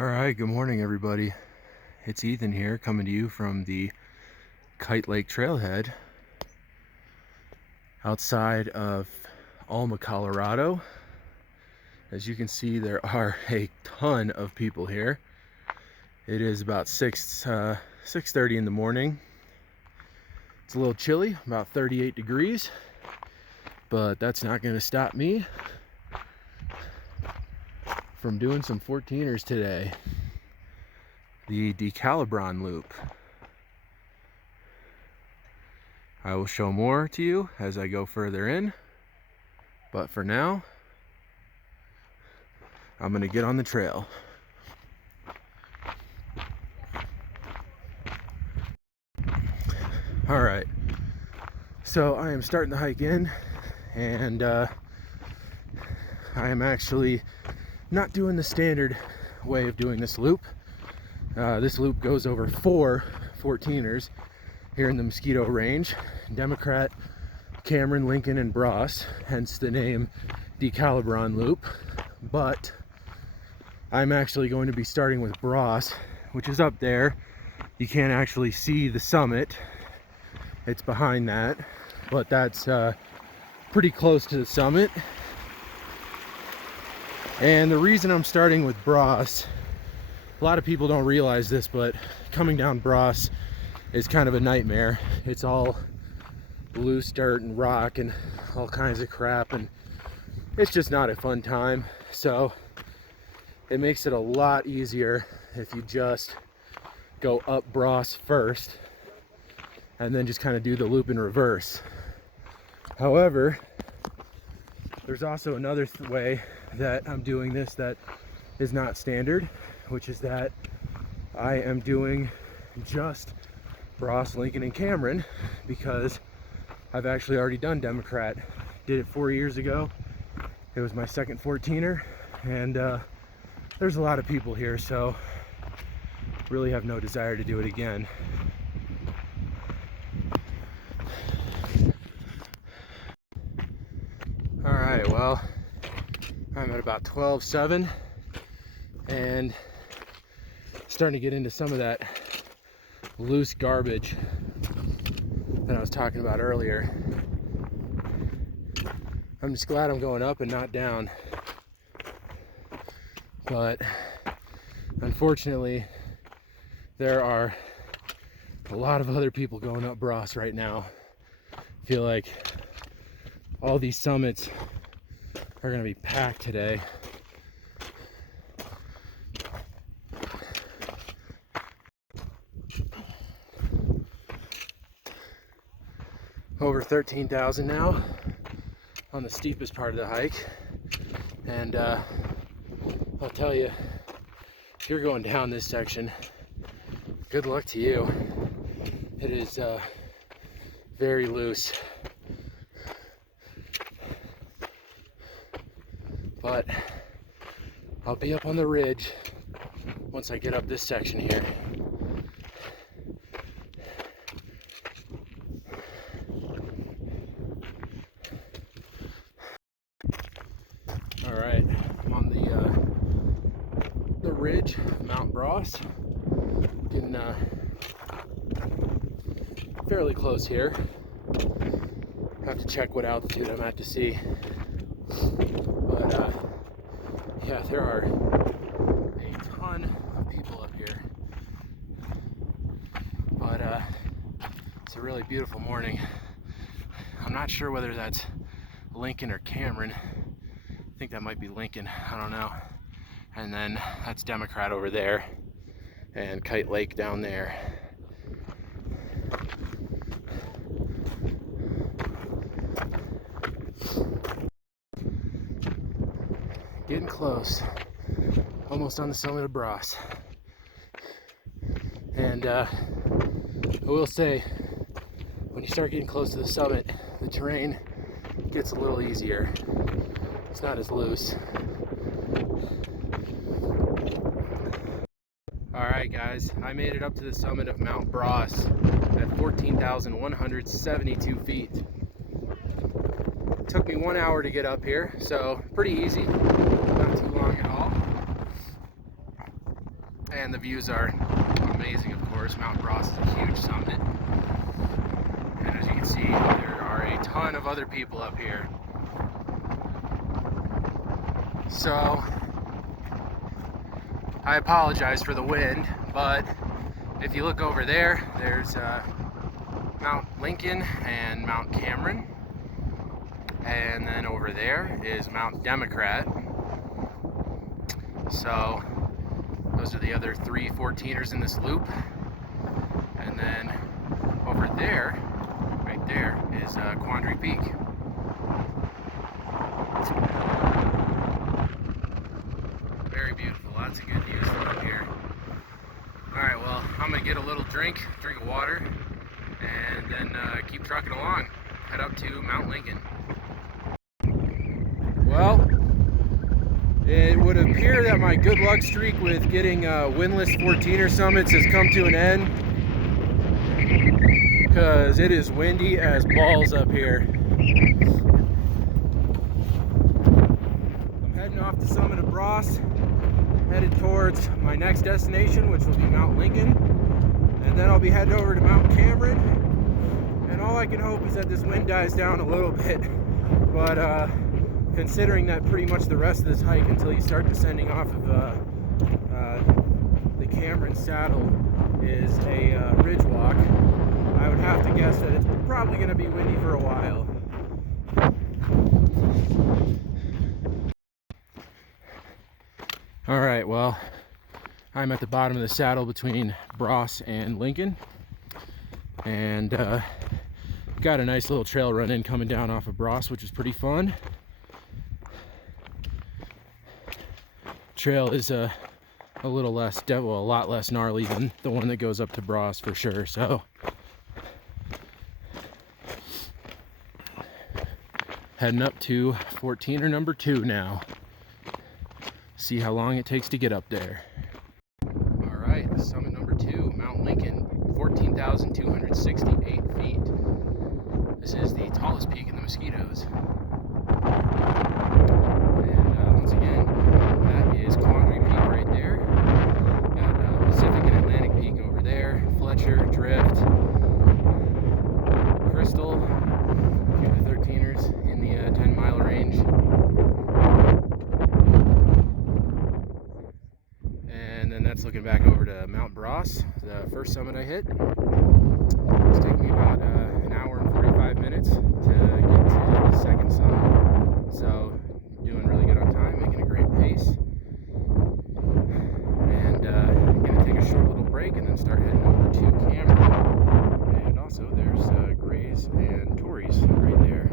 All right, good morning everybody. It's Ethan here coming to you from the Kite Lake Trailhead outside of Alma, Colorado. As you can see, there are a ton of people here. It is about 6:30 in the morning. It's a little chilly, about 38 degrees, but that's not going to stop me from doing some 14ers today. The DeCalIBron loop. I will show more to you as I go further in, but for now, I'm gonna get on the trail. All right, so I am starting to hike in, and I am actually not doing the standard way of doing this loop. This loop goes over 4 14ers here in the Mosquito Range: Democrat, Cameron, Lincoln, and Bross, hence the name DeCalIBron loop. But I'm actually going to be starting with Bross, which is up there. You can't actually see the summit, it's behind that, but that's pretty close to the summit. And the reason I'm starting with Bross, a lot of people don't realize this, but coming down Bross is kind of a nightmare. It's all loose dirt and rock and all kinds of crap, and it's just not a fun time. So it makes it a lot easier if you just go up Bross first and then just kind of do the loop in reverse. However, there's also another way that I'm doing this that is not standard, which is that I am doing just Bross, Lincoln, and Cameron, because I've actually already done Democrat. Did it 4 years ago. It was my second 14er, and there's a lot of people here, so really have no desire to do it again. All right, well, I'm at about 12:07 and starting to get into some of that loose garbage that I was talking about earlier. I'm just glad I'm going up and not down, but unfortunately there are a lot of other people going up Bross right now. I feel like all these summits are going to be packed today. Over 13,000 now on the steepest part of the hike, and I'll tell you, if you're going down this section, good luck to you. It is very loose, but I'll be up on the ridge once I get up this section here. All right, I'm on the ridge of Mount Bross, getting fairly close here. Have to check what altitude I'm at to see, but yeah, there are a ton of people up here, but it's a really beautiful morning. I'm not sure whether that's Lincoln or Cameron. I think that might be Lincoln, I don't know. And then that's Democrat over there, and Kite Lake down there. Getting close, almost on the summit of Bross. And I will say, when you start getting close to the summit, the terrain gets a little easier. It's not as loose. All right, guys, I made it up to the summit of Mount Bross at 14,172 feet. It took me 1 hour to get up here, so pretty easy, not too long at all. And the views are amazing, of course. Mount Bros is a huge summit. And as you can see, there are a ton of other people up here. So, I apologize for the wind, but if you look over there, there's Mount Lincoln and Mount Cameron. And then over there is Mount Democrat. So, those are the other 3 14ers in this loop. And then over there, right there, is Quandary Peak. Very beautiful, lots of good views from up here. Alright, well, I'm going to get a little drink of water, and then keep trucking along. Head up to Mount Lincoln. Well, it would appear that my good luck streak with getting winless 14er summits has come to an end, because it is windy as balls up here. I'm heading off the summit of Bros, headed towards my next destination, which will be Mount Lincoln, and then I'll be heading over to Mount Cameron, and all I can hope is that this wind dies down a little bit, but considering that pretty much the rest of this hike until you start descending off of the Cameron Saddle is a ridge walk, I would have to guess that it's probably going to be windy for a while. Alright, well, I'm at the bottom of the saddle between Bros and Lincoln, and got a nice little trail run in coming down off of Bros, which is pretty fun. Trail is a little less, well, a lot less gnarly than the one that goes up to Bros for sure. So heading up to 14er number 2 now. See how long it takes to get up there. All right, summit number 2, Mount Lincoln, 14,268 feet. This is the tallest peak in the Mosquitoes. Once again, that is Quandary Peak right there. Got Pacific and Atlantic Peak over there, Fletcher, Drift, Crystal, a few of the 13ers in the 10-mile range. And then that's looking back over to Mount Bros, the first summit I hit. It's taking me about an hour and 45 minutes to get to the second summit. So, doing really good on time, making a great pace, and gonna take a short little break and then start heading over to Cameron. And also there's Grays and Tories right there,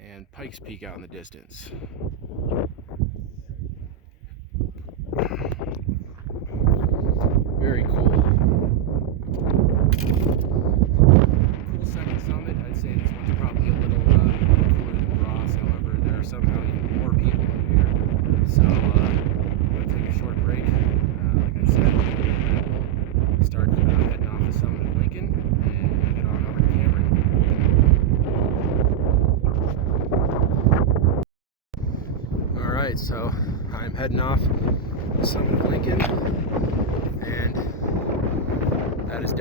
and Pikes Peak out in the distance. Very cool. Cool second summit. I'd say this one's probably a little cooler than Bros. However, there are somehow even more people in here. So I'm going to take a short break. Like I said, we'll start heading off the summit of Lincoln and head on over to Cameron. Alright, so I'm heading off the summit of Lincoln, and that is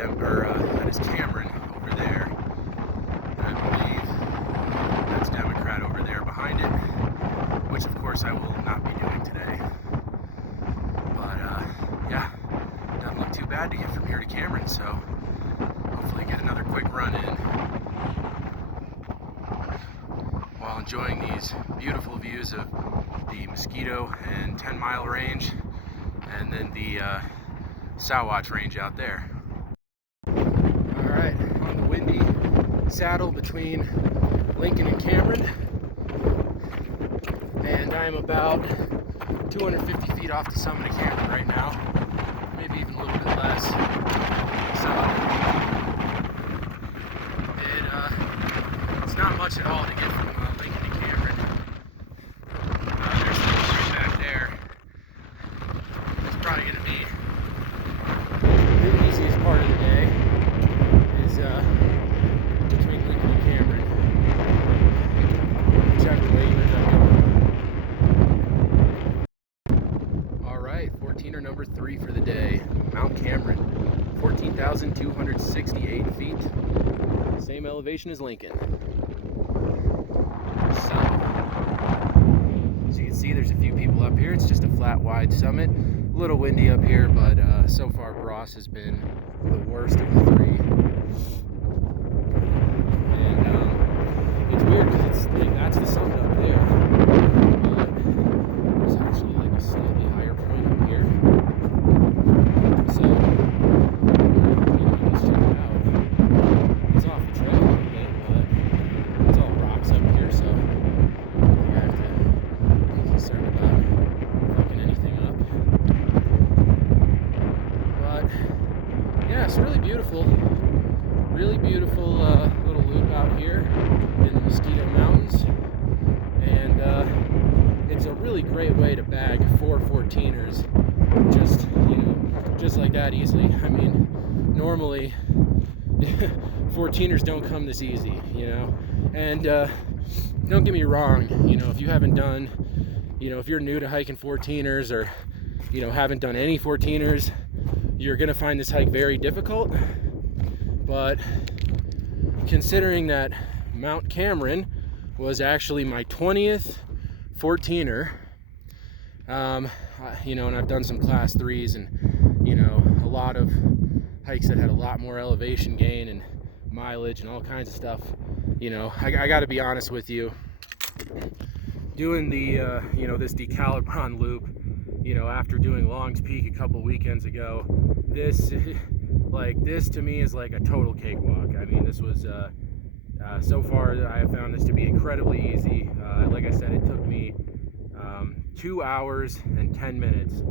Cameron over there. And I believe that's Democrat over there behind it, which of course I will not be doing today. But yeah, doesn't look too bad to get from here to Cameron, so hopefully get another quick run in while enjoying these beautiful views of the Mosquito and 10-mile range, and then the Sawatch range out there. Alright, on the windy saddle between Lincoln and Cameron, and I'm about 250 feet off the summit of Cameron right now, maybe even a little bit less. So it's not much at all to get from Lincoln to Cameron. There's the back there. It's probably going to be the easiest part of the day is between Lincoln and Cameron, whichever way you end up going. 3 for the day. Mount Cameron, 14,268 feet. Same elevation as Lincoln. So, as you can see, there's a few people up here. It's just a flat, wide summit. A little windy up here, but so far Bross has been the worst of the 3. And it's weird because it's like, that's the summit up there. But there's actually like a slightly higher point up here. So, let's check it out. It's off the trail a little bit, but it's all rocks up here, so I have to be concerned about fucking anything up. But yeah, it's really beautiful. Really beautiful little loop out here in the Mosquito Mountains. And it's a really great way to bag 4 14ers just, you know, just like that easily. I mean, normally 14ers don't come this easy, you know. And don't get me wrong, you know, if you haven't done, you know, if you're new to hiking 14ers or, you know, haven't done any 14ers, you're gonna find this hike very difficult. But considering that Mount Cameron was actually my 20th 14er, you know, and I've done some class 3s and, you know, a lot of hikes that had a lot more elevation gain and mileage and all kinds of stuff. You know, I got to be honest with you, doing the you know, this DeCalIBron loop, you know, after doing Long's Peak a couple weekends ago, this to me is like a total cakewalk. I mean, this was so far I have found this to be incredibly easy. Like I said, it took me 2 hours and 10 minutes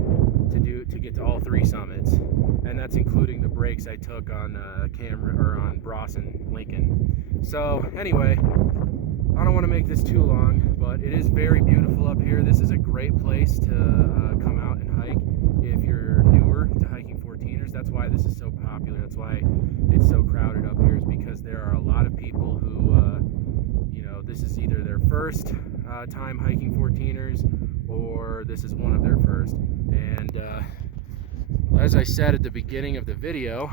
to get to all 3 summits, and that's including the breaks I took on Cameron or on Bross and Lincoln. So anyway, I don't want to make this too long, but it is very beautiful up here. This is a great place to come out and hike if you're newer to hiking 14ers. That's why this is so popular. That's why it's so crowded up here, is because there are a lot of people who, you know, this is either their first time hiking 14ers or this is one of their first. And as I said at the beginning of the video,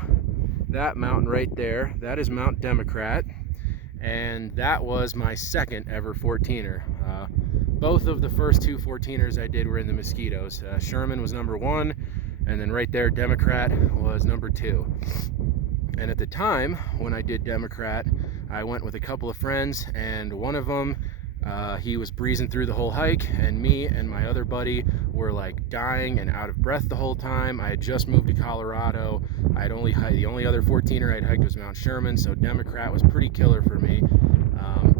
that mountain right there, that is Mount Democrat, and that was my second ever 14er. Both of the first 2 14ers I did were in the Mosquitoes. Sherman was number 1, and then right there Democrat was number 2. And at the time when I did Democrat, I went with a couple of friends, and one of them, he was breezing through the whole hike, and me and my other buddy were like dying and out of breath the whole time. I had just moved to Colorado. I'd only hiked, the only other 14er I'd hiked was Mount Sherman, so Democrat was pretty killer for me.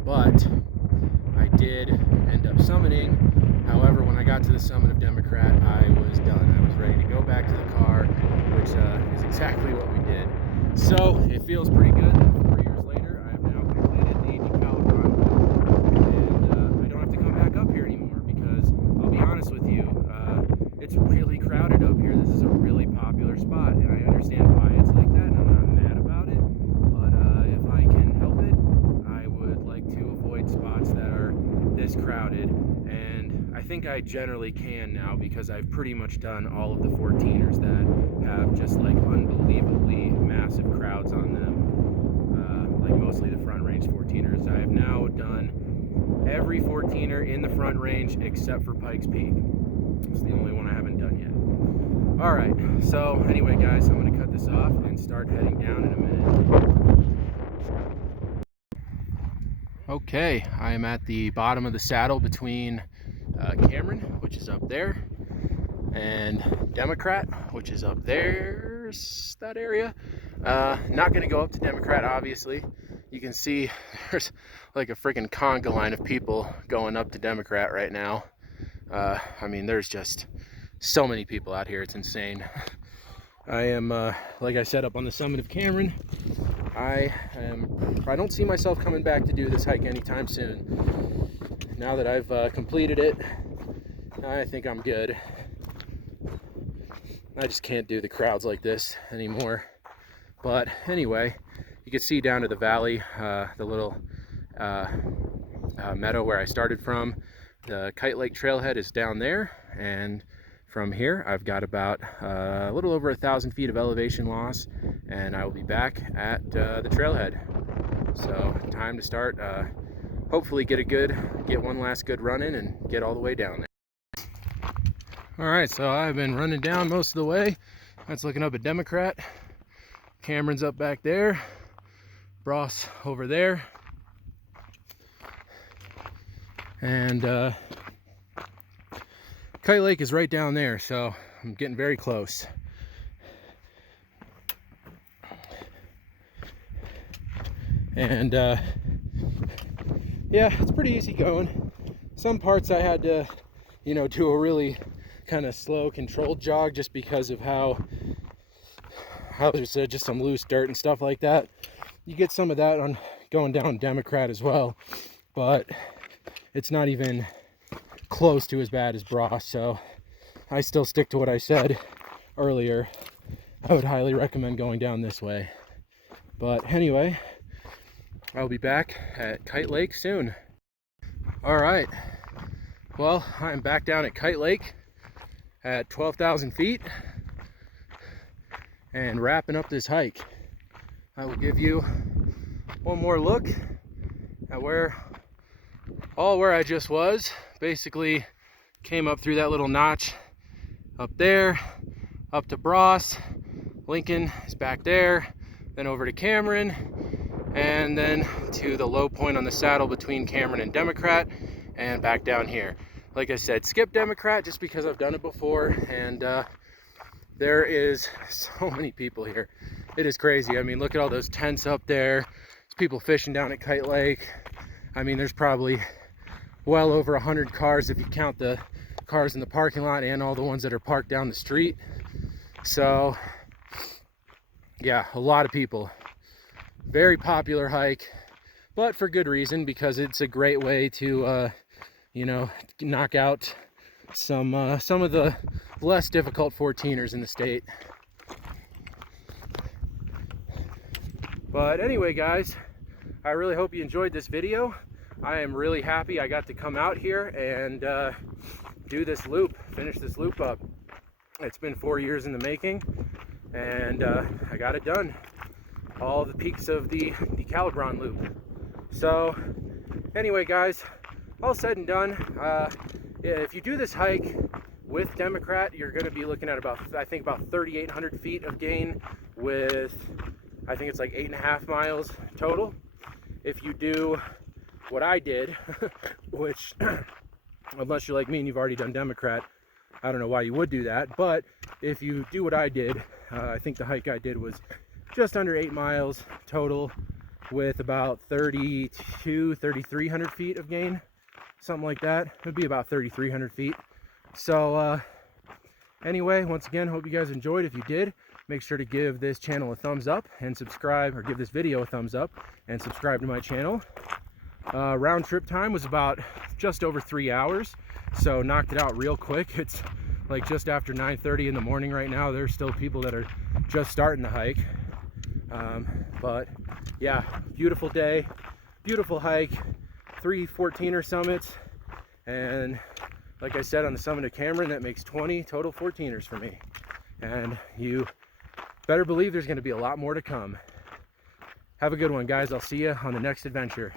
But I did end up summiting. However, when I got to the summit of Democrat, I was done. I was ready to go back to the car, which is exactly what we did. So it feels pretty good. 4 years later, I have now completed the DeCalIBron loop, and I don't have to come back up here anymore, because I'll be honest with you, it's really crowded up here. This is a really popular spot, and I understand why it's like that, and I'm not mad about it. But if I can help it, I would like to avoid spots that are this crowded, and I think I generally can now, because I've pretty much done all of the 14ers that have just like unbelievably massive crowds on them, like mostly the front range 14ers. I have now done every 14er in the front range except for Pikes Peak. It's the only one I haven't done yet. All right, so anyway guys, I'm gonna cut this off and start heading down in a minute. Okay, I am at the bottom of the saddle between Cameron, which is up there, and Democrat, which is up there, that area. Not gonna go up to Democrat, obviously. You can see there's like a freaking conga line of people going up to Democrat right now. I mean, there's just so many people out here, it's insane. I am, like I said, up on the summit of Cameron. I don't see myself coming back to do this hike anytime soon. Now that I've completed it, I think I'm good. I just can't do the crowds like this anymore. But anyway, you can see down to the valley, the little meadow where I started from. The Kite Lake Trailhead is down there, and from here, I've got about a little over 1,000 feet of elevation loss, and I will be back at the trailhead. So time to start, hopefully get one last good run in and get all the way down there. All right, so I've been running down most of the way. That's looking up at Democrat. Cameron's up back there. Bross over there. And Kite Lake is right down there, so I'm getting very close. And yeah, it's pretty easy going. Some parts I had to, you know, do a really kind of slow, controlled jog just because of how there's just some loose dirt and stuff like that. You get some of that on going down Democrat as well, but it's not even close to as bad as Bross, so I still stick to what I said earlier. I would highly recommend going down this way. But anyway, I'll be back at Kite Lake soon. All right, well, I'm back down at Kite Lake at 12,000 feet and wrapping up this hike. I will give you one more look at where I just was. Basically came up through that little notch up there, up to Bross. Lincoln is back there, then over to Cameron, and then to the low point on the saddle between Cameron and Democrat, and back down here. Like I said, skip Democrat just because I've done it before, and there is so many people here. It is crazy. I mean, look at all those tents up there. There's people fishing down at Kite Lake. I mean, there's probably well over 100 cars if you count the cars in the parking lot and all the ones that are parked down the street. So yeah, a lot of people. Very popular hike, but for good reason, because it's a great way to you know, knock out some of the less difficult 14ers in the state. But anyway, guys, I really hope you enjoyed this video. I am really happy I got to come out here and do this loop, finish this loop up. It's been 4 years in the making, and I got it done. All the peaks of the DeCalIBron loop. So anyway, guys, all said and done, if you do this hike with Democrat, you're going to be looking at about 3,800 feet of gain with, I think it's like 8.5 miles total. If you do what I did, which unless you're like me and you've already done Democrat, I don't know why you would do that, but if you do what I did, I think the hike I did was just under 8 miles total with about 3,300 feet of gain, something like that. It would be about 3,300 feet. So anyway, once again, hope you guys enjoyed. If you did, make sure to give this channel a thumbs up and subscribe, or give this video a thumbs up and subscribe to my channel. Round trip time was about just over 3 hours, so knocked it out real quick. It's like just after 9:30 in the morning right now. There's still people that are just starting the hike. But yeah, beautiful day, beautiful hike, 3 14er summits, and like I said, on the summit of Cameron, that makes 20 total 14ers for me. And you better believe there's going to be a lot more to come. Have a good one, guys. I'll see you on the next adventure.